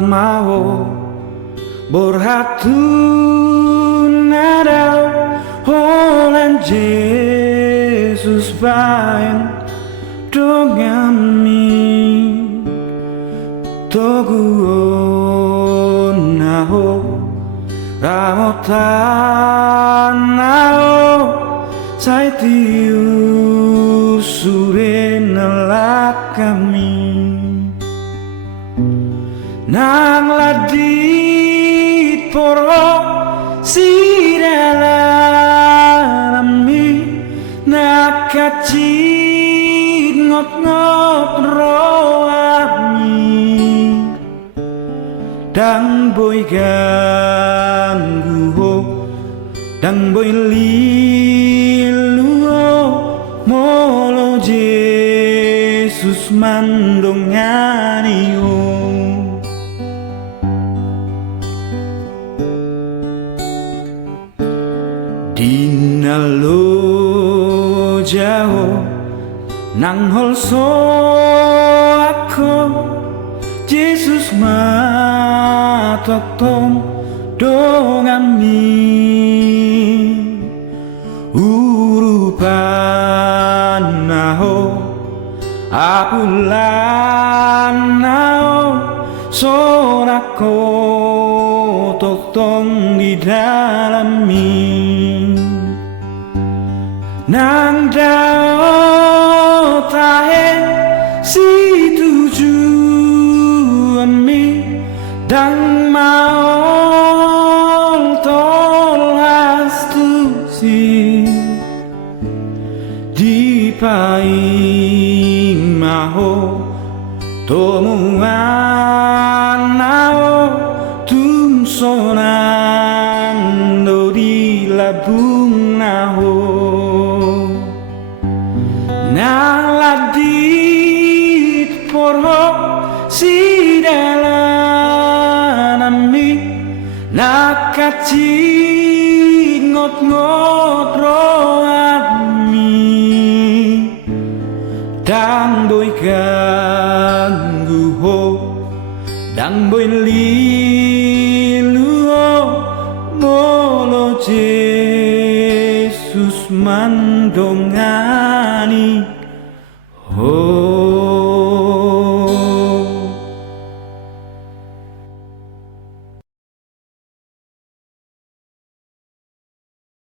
mau berhatu nadau olan Jesus bayan dongami toguon naho ramotan nao saitiu sure nelak kami nang ladit poro si dalammi nakacit ngot-ngot roami dang boy ganggu ho dang boy liluo molo Jesus mandongani o dinalo jauh nang holso aku Jesus matotong dongami urupan naho apulan naho sorako totong di dalami nang dao tahe si tujuan mi dang mau tolhas tu si di pai maho tomuan nao tum sonan do di labung naho naladit porho si dalanami nakacit ngot-ngot roami dang boy ganggu ho dang boy liluo molo Jesus mandongani ho